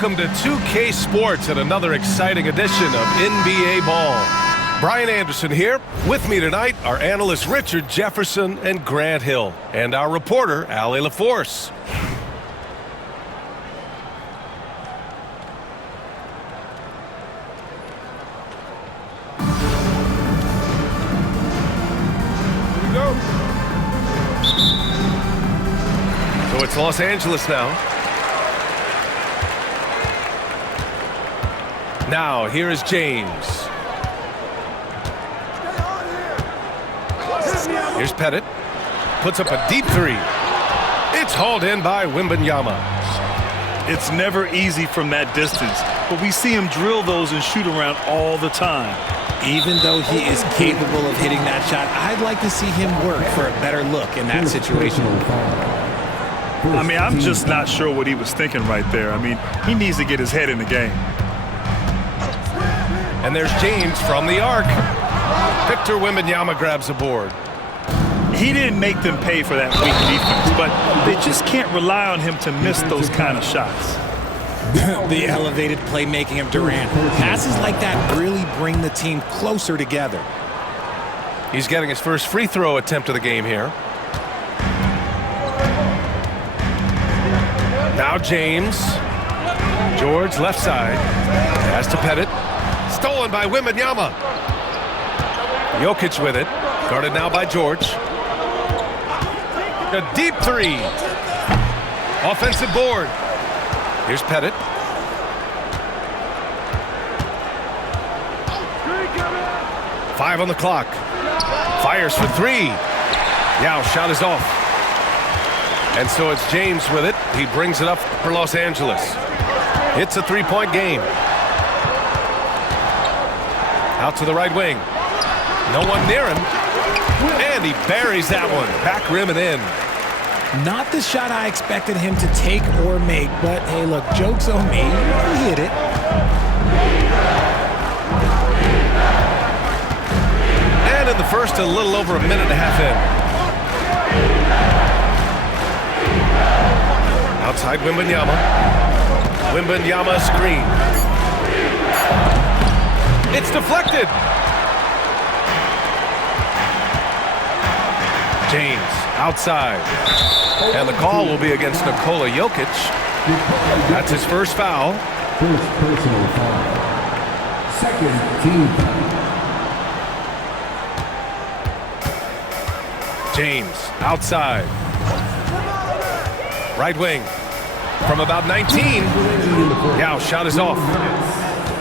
welcome to 2K Sports and another exciting edition of NBA Ball. Brian Anderson here. With me tonight are analysts Richard Jefferson and Grant Hill, and our reporter, Allie LaForce. Here we go. So it's Los Angeles now. Now, here is James. Here's Pettit. Puts up a deep three. It's hauled in by Wembanyama. It's never easy from that distance, but we see him drill those and shoot around all the time. Even though he is capable of hitting that shot, I'd like to see him work for a better look in that situation. I mean, I'm just not sure what he was thinking right there. I mean, he needs to get his head in the game. And there's James from the arc. Victor Wembanyama grabs a board. He didn't make them pay for that weak defense, but they just can't rely on him to miss those kind of shots. The elevated playmaking of Durant. Passes like that really bring the team closer together. He's getting his first free throw attempt of the game here. Now James. George left side. Pass to Pettit. Stolen by Wembanyama. Jokic with it. Guarded now by George. A deep three. Offensive board. Here's Pettit. Five on the clock. Fires for three. Yao shot is off. And so it's James with it. He brings it up for Los Angeles. It's a three-point game. Out to the right wing. No one near him. And he buries that one. Back rim and in. Not the shot I expected him to take or make, but hey, look, joke's on me. He hit it. And in the first, a little over a minute and a half in. Outside Wembanyama. Wembanyama screen. It's deflected. James outside. And the call will be against Nikola Jokic. That's his first foul. First personal foul. Second team foul. James outside. Right wing. From about 19. Yao shot is off.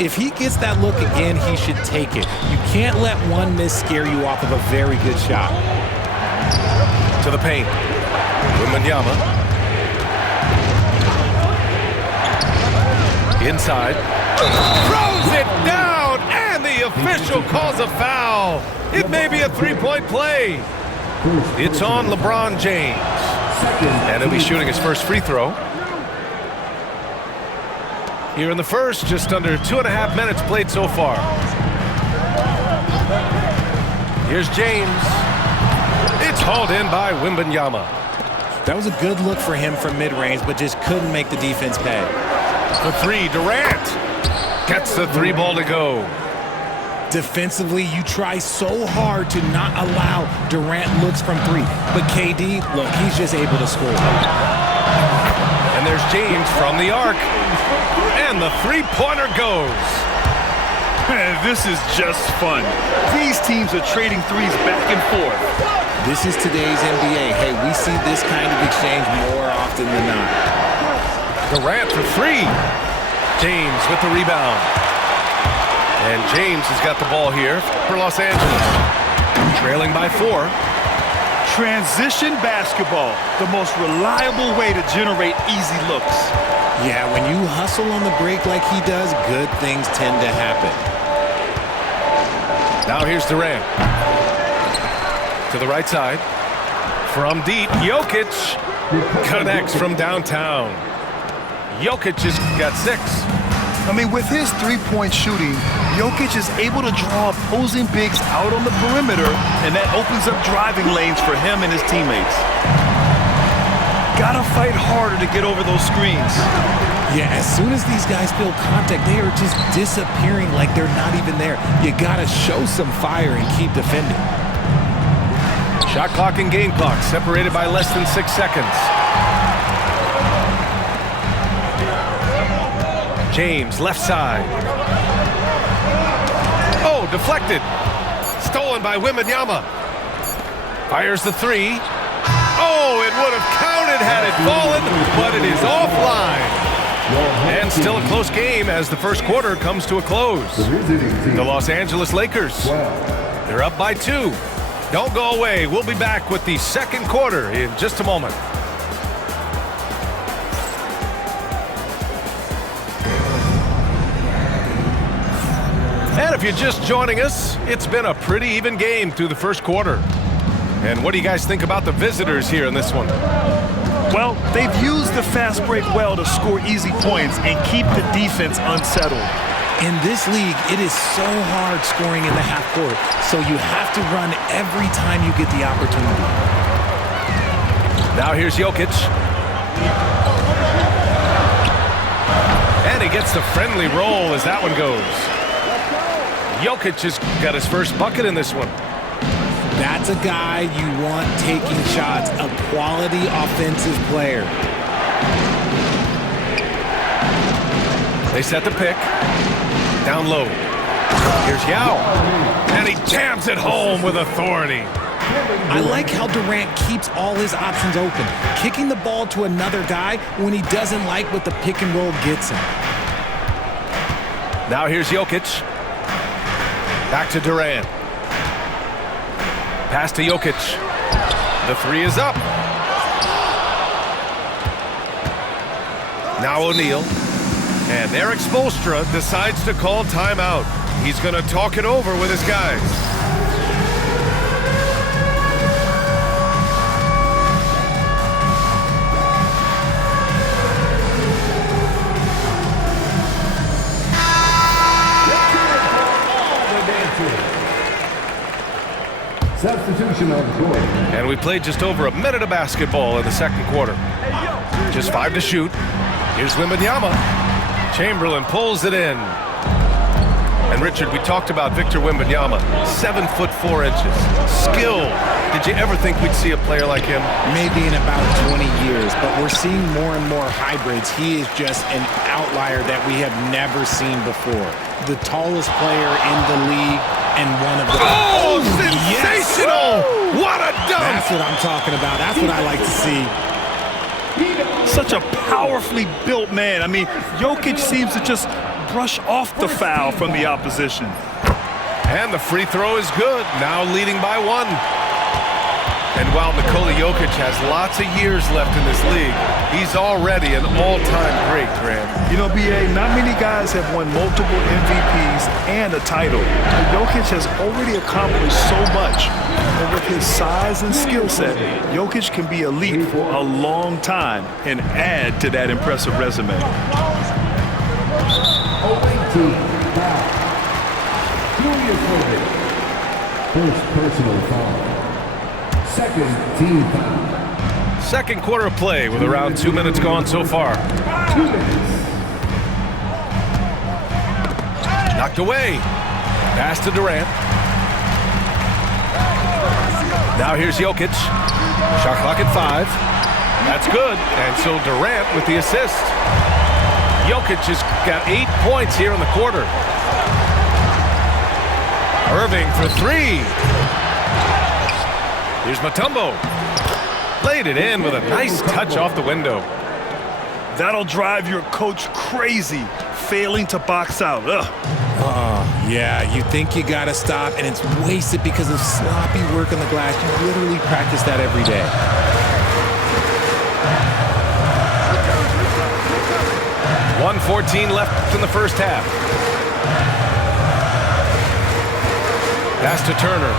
If he gets that look again, he should take it. You can't let one miss scare you off of a very good shot. To the paint. Wembanyama. Inside. Throws it down, and the official calls a foul. It may be a three-point play. It's on LeBron James. And he'll be shooting his first free throw. Here in the first, just under 2.5 minutes played so far. Here's James. It's hauled in by Wembanyama. That was a good look for him from mid-range, but just couldn't make the defense pay. For three, Durant gets the three ball to go. Defensively, you try so hard to not allow Durant looks from three. But KD, look, he's just able to score. And there's James from the arc. And the three-pointer goes. Man, this is just fun. These teams are trading threes back and forth. This is today's NBA. Hey, we see this kind of exchange more often than not. Durant for three. James with the rebound. And James has got the ball here for Los Angeles. Trailing by 4. Transition basketball, the most reliable way to generate easy looks. Yeah, when you hustle on the break like he does, good things tend to happen. Now here's Durant. To the right side. From deep, Jokic connects from downtown. Jokic has got 6. I mean, with his three-point shooting, Jokic is able to draw opposing bigs out on the perimeter, and that opens up driving lanes for him and his teammates. Gotta fight harder to get over those screens. Yeah, as soon as these guys feel contact, they are just disappearing like they're not even there. You gotta show some fire and keep defending. Shot clock and game clock separated by less than 6 seconds. James, left side. Oh, deflected. Stolen by Wembanyama. Fires the three. Oh, it would have counted had it fallen, but it is offline. And still a close game as the first quarter comes to a close. The Los Angeles Lakers, they're up by 2. Don't go away. We'll be back with the second quarter in just a moment. And if you're just joining us, it's been a pretty even game through the first quarter. And what do you guys think about the visitors here in this one? Well, they've used the fast break well to score easy points and keep the defense unsettled. In this league, it is so hard scoring in the half court, so you have to run every time you get the opportunity. Now here's Jokic. And he gets the friendly roll as that one goes. Jokic has got his first bucket in this one. That's a guy you want taking shots, a quality offensive player. They set the pick. Down low. Here's Yao. And he jams it home with authority. I like how Durant keeps all his options open, kicking the ball to another guy when he doesn't like what the pick and roll gets him. Now here's Jokic. Back to Durant. Pass to Jokic. The three is up. Now O'Neal. And Eric Spoelstra decides to call timeout. He's going to talk it over with his guys. Substitution on the court. And we played just over a minute of basketball in the second quarter. Just 5 to shoot. Here's Wembanyama. Chamberlain pulls it in. And Richard, we talked about Victor Wembanyama, 7'4". Skill. Did you ever think we'd see a player like him? Maybe in about 20 years, but we're seeing more and more hybrids. He is just an outlier that we have never seen before. The tallest player in the league and one of the... Oh, sensational! Yes. What a dunk! That's what I'm talking about. That's what I like to see. Such a powerfully built man. I mean, Jokic seems to just brush off the foul from the opposition. And the free throw is good, now leading by 1. And while Nikola Jokic has lots of years left in this league, he's already an all-time great, Grant. You know, B.A., not many guys have won multiple MVPs and a title. But Jokic has already accomplished so much. And with his size and skill set, Jokic can be elite for a long time and add to that impressive resume. Julius Randle. First personal foul. Second team foul. Second quarter of play with around 2 minutes gone so far. 2 minutes. Knocked away. Pass to Durant. Now here's Jokic. Shot clock at 5. That's good. And so Durant with the assist. Jokic has got 8 points here in the quarter. Irving for 3. Here's Mutombo. Laid it in with a nice touch off the window. That'll drive your coach crazy, failing to box out. Ugh. Yeah, you think you got to stop, and it's wasted because of sloppy work on the glass. You literally practice that every day. .114 left in the first half. Pass to Turner.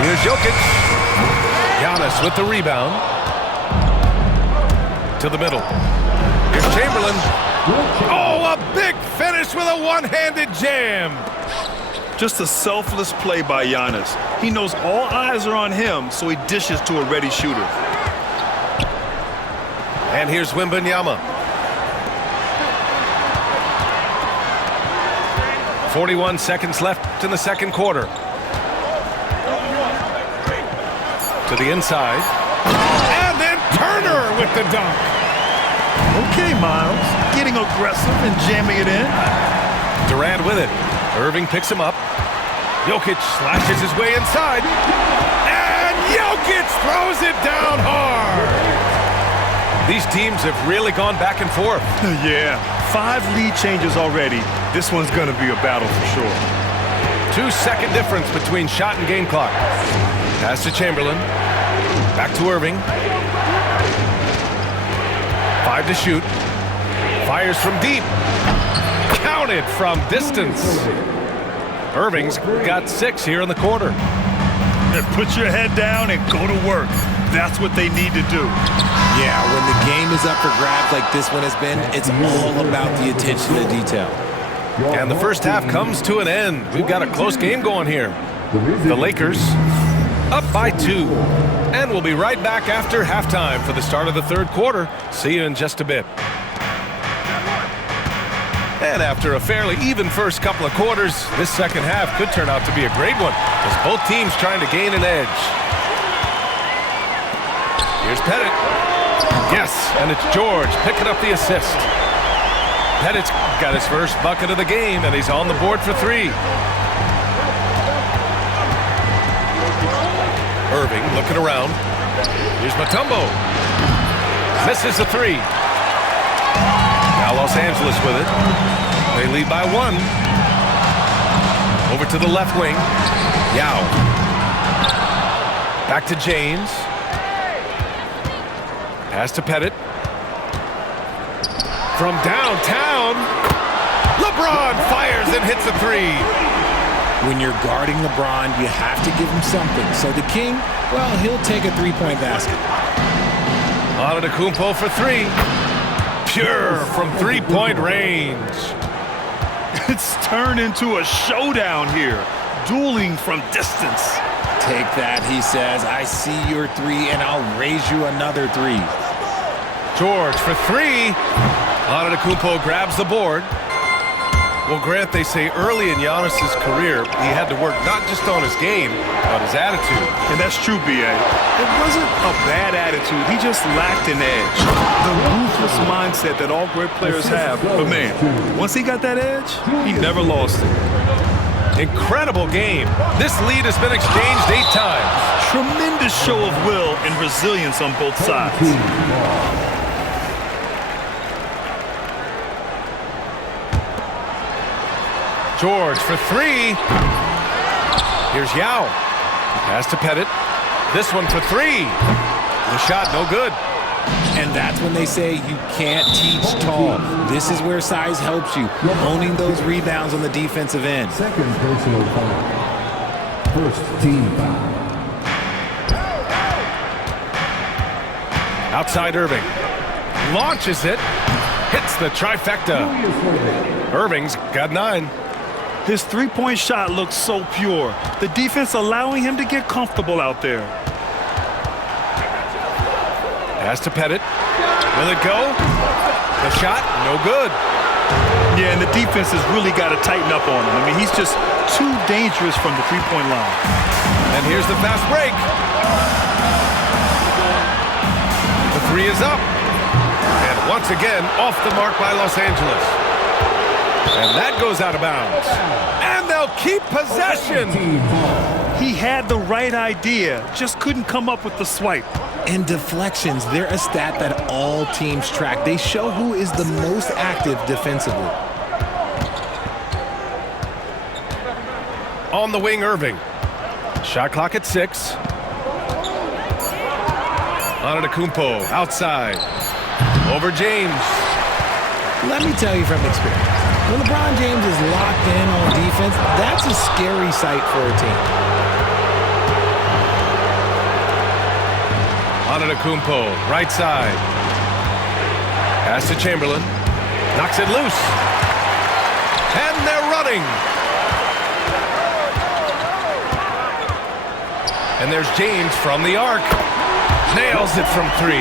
Here's Jokic. Giannis with the rebound. To the middle. Here's Chamberlain. Oh, a big finish with a one-handed jam. Just a selfless play by Giannis. He knows all eyes are on him, so he dishes to a ready shooter. And here's Wembanyama. 41 seconds left in the second quarter. To the inside. And then Turner with the dunk. Okay, Miles. Getting aggressive and jamming it in. Durant with it. Irving picks him up. Jokic slashes his way inside. And Jokic throws it down hard. These teams have really gone back and forth. Yeah, 5 lead changes already. This one's going to be a battle for sure. 2-second difference between shot and game clock. Pass to Chamberlain. Back to Irving. 5 to shoot. Fires from deep. Counted from distance. Irving's got 6 here in the quarter. Put your head down and go to work. That's what they need to do. Yeah, when the game is up for grabs like this one has been, it's all about the attention to detail. And the first half comes to an end. We've got a close game going here. The Lakers up by 2. And we'll be right back after halftime for the start of the third quarter. See you in just a bit. And after a fairly even first couple of quarters, this second half could turn out to be a great one as both teams trying to gain an edge. Here's Pettit. Yes, and it's George picking up the assist. Pettit's got his first bucket of the game, and he's on the board for 3. Irving looking around. Here's Mutombo. Misses the 3. Now Los Angeles with it. They lead by 1. Over to the left wing. Yao. Back to James. Pass to Pettit. From downtown, LeBron fires and hits a 3. When you're guarding LeBron, you have to give him something. So the King, well, he'll take a 3-point basket. Antetokounmpo for 3. Pure from 3-point range. It's turned into a showdown here. Dueling from distance. Take that, he says. I see your 3, and I'll raise you another 3. George for 3. Antetokounmpo grabs the board. Well, Grant, they say early in Giannis's career, he had to work not just on his game, but his attitude. And that's true, B.A. It wasn't a bad attitude. He just lacked an edge. The ruthless mindset that all great players have. But, man, once he got that edge, he never lost it. Incredible game. This lead has been exchanged 8 times. Tremendous show of will and resilience on both sides. George for 3. Here's Yao. Pass to Pettit. This one for 3. The shot no good. And that's when they say you can't teach tall. This is where size helps you. Owning those rebounds on the defensive end. Second personal foul. First team foul. Outside Irving. Launches it. Hits the trifecta. Irving's got 9. His 3-point shot looks so pure. The defense allowing him to get comfortable out there. Pass to Pettit. Will it go? The shot, no good. Yeah, and the defense has really got to tighten up on him. I mean, he's just too dangerous from the 3-point line. And here's the fast break. The 3 is up. And once again, off the mark by Los Angeles. And that goes out of bounds. And they'll keep possession. He had the right idea, just couldn't come up with the swipe. And deflections, they're a stat that all teams track. They show who is the most active defensively. On the wing, Irving. Shot clock at 6. Antetokounmpo outside. Over James. Let me tell you from experience, when LeBron James is locked in on defense, that's a scary sight for a team. Antetokounmpo, right side. Pass to Chamberlain. Knocks it loose. And they're running. And there's James from the arc. Nails it from 3.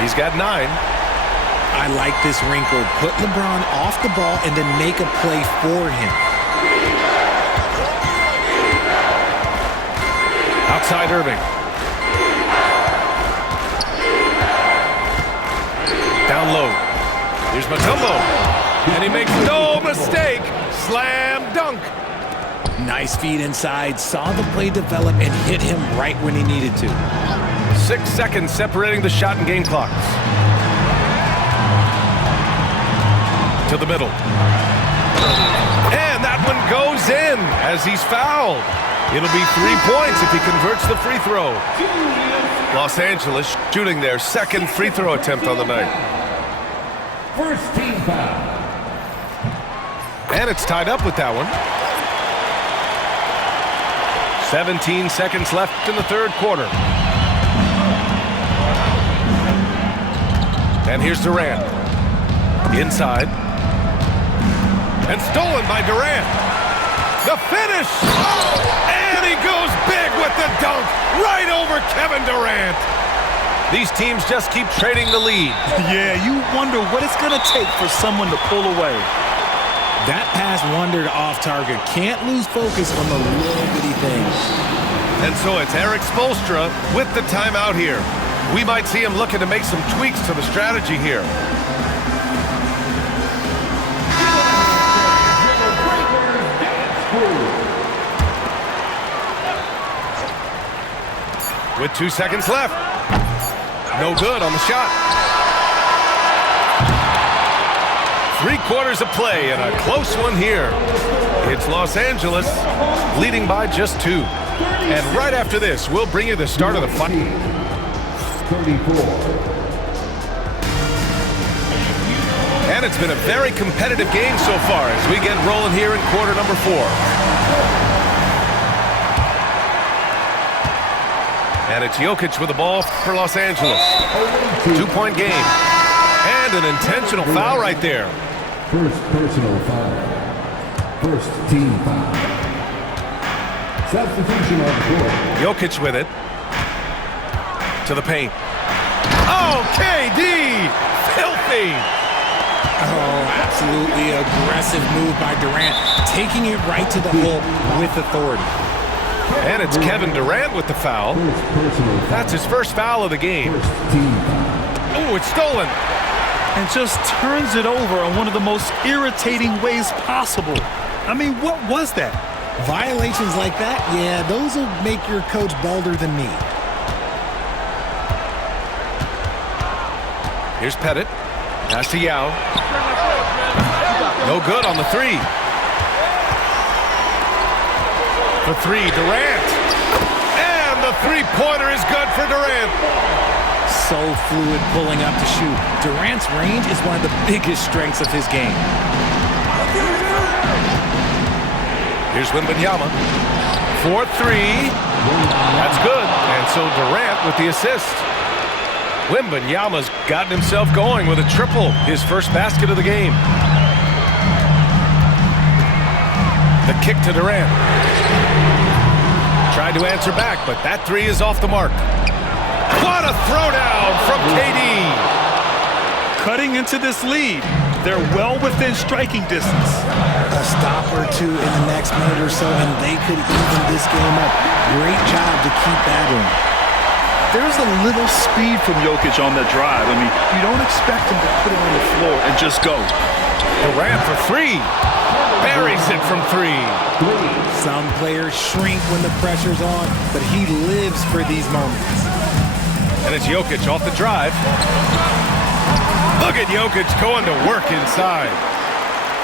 He's got 9. I like this wrinkle. Put LeBron off the ball and then make a play for him. Outside Irving. Down low. Here's Mutombo. And he makes no mistake. Slam dunk. Nice feed inside. Saw the play develop and hit him right when he needed to. 6 seconds separating the shot and game clocks. To the middle. And that one goes in as he's fouled. It'll be 3 points if he converts the free throw. Los Angeles shooting their second free throw attempt on the night. First team foul. And it's tied up with that one. 17 seconds left in the third quarter. And here's Durant. Inside. And stolen by Durant. The finish! And he goes big with the dunk right over Kevin Durant. These teams just keep trading the lead. Yeah, you wonder what it's going to take for someone to pull away. That pass wandered off target. Can't lose focus on the little bitty things. And so it's Eric Spoelstra with the timeout here. We might see him looking to make some tweaks to the strategy here. With 2 seconds left. No good on the shot. 3 quarters of play and a close one here. It's Los Angeles leading by just 2. And right after this, we'll bring you the start of the fight. 34. And it's been a very competitive game so far as we get rolling here in quarter number 4. And it's Jokic with the ball for Los Angeles. 2-point game. And an intentional foul right there. First personal foul. First team foul. Substitution on the court. Jokic with it. To the paint. Oh, KD! Filthy! Oh, absolutely aggressive move by Durant. Taking it right to the hole with authority. And it's Kevin Durant with the foul. First personal foul. That's his first foul of the game. First team foul. Oh, it's stolen. And just turns it over in one of the most irritating ways possible. I mean, what was that? Violations like that, yeah, those will make your coach bolder than me. Here's Pettit. Pass to Yao. No good on the 3. For 3, Durant. And the 3-pointer is good for Durant. So fluid pulling up to shoot. Durant's range is one of the biggest strengths of his game. Here's Wembanyama. 4-3. That's good. And so Durant with the assist. Wembanyama's gotten himself going with a triple. His first basket of the game. The kick to Durant. Tried to answer back, but that 3 is off the mark. What a throwdown from KD. Cutting into this lead. They're well within striking distance. A stop or two in the next minute or so, and they could even this game up. Great job to keep battling. There's a little speed from Jokic on the drive. I mean, you don't expect him to put it on the floor and just go. Durant for 3. Buries it from 3. Some players shrink when the pressure's on, but he lives for these moments. And it's Jokic off the drive. Look at Jokic going to work inside.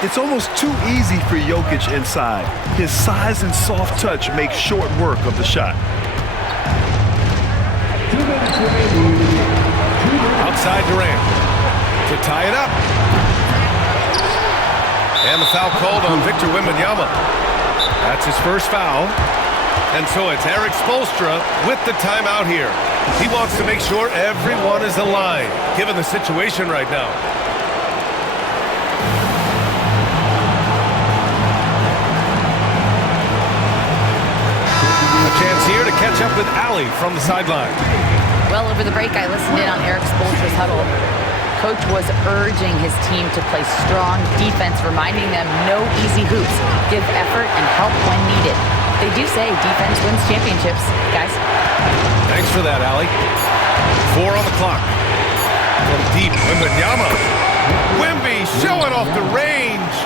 It's almost too easy for Jokic inside. His size and soft touch make short work of the shot. 2 minutes remaining. Outside Durant to tie it up. And the foul called on Victor Wembanyama. That's his first foul. And so it's Eric Spoelstra with the timeout here. He wants to make sure everyone is aligned, given the situation right now. A chance here to catch up with Allie from the sideline. Well, over the break, I listened in on Eric Spoelstra's huddle. Coach was urging his team to play strong defense, reminding them no easy hoops, give effort, and help when needed. They do say defense wins championships, guys. Thanks for that, Allie. 4 on the clock. From deep, Wembanyama. Wemby showing off the range.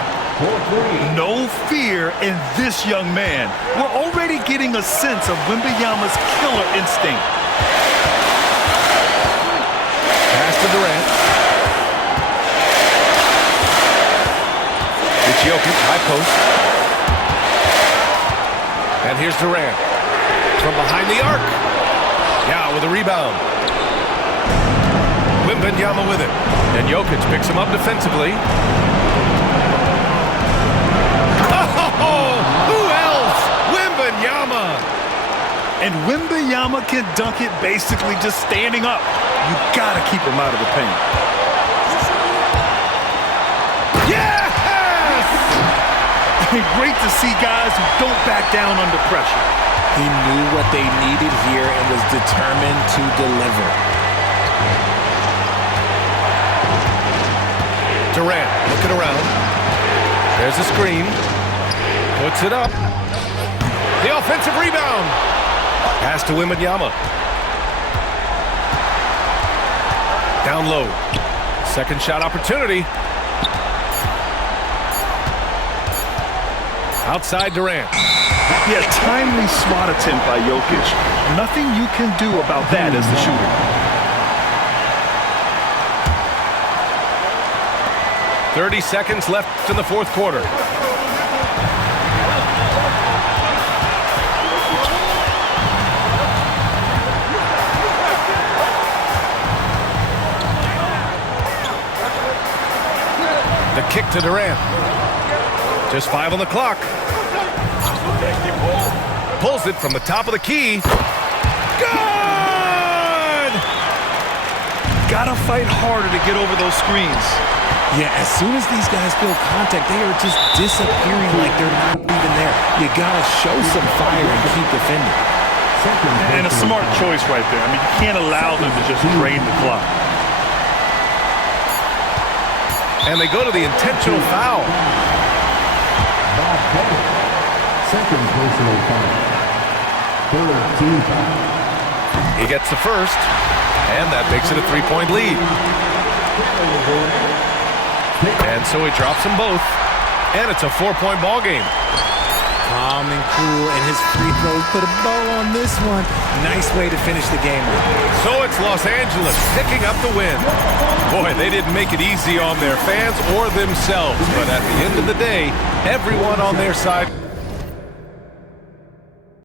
No fear in this young man. We're already getting a sense of Wembanyama's killer instinct. Pass to Durant. It's Jokic, high post. And here's Durant. From behind the arc. Yeah, with a rebound. Wembanyama with it. And Jokic picks him up defensively. Oh, who else? Wembanyama. And Wembanyama can dunk it basically just standing up. You gotta keep him out of the paint. Yes! Great to see guys who don't back down under pressure. He knew what they needed here and was determined to deliver. Durant looking around. There's a screen. Puts it up. The offensive rebound. Pass to Wembanyama. Down low. Second shot opportunity. Outside Durant. Yeah, timely swat attempt by Jokic. Nothing you can do about that as the shooter. 30 seconds left in the fourth quarter. The kick to Durant. Just 5 on the clock. Pulls it from the top of the key. Good! Gotta fight harder to get over those screens. Yeah, as soon as these guys feel contact, they are just disappearing like they're not even there. You gotta show some fire and keep defending. And a smart choice right there. I mean, you can't allow them to just drain the clock. And they go to the intentional foul. Second personal foul. Third team foul. He gets the first, and that makes it a 3-point lead. And so he drops them both, and it's a 4-point ball game. Calm and cool, and his free throws put a bow on this one. Nice way to finish the game. So it's Los Angeles picking up the win. Boy, they didn't make it easy on their fans or themselves, but at the end of the day, everyone on their side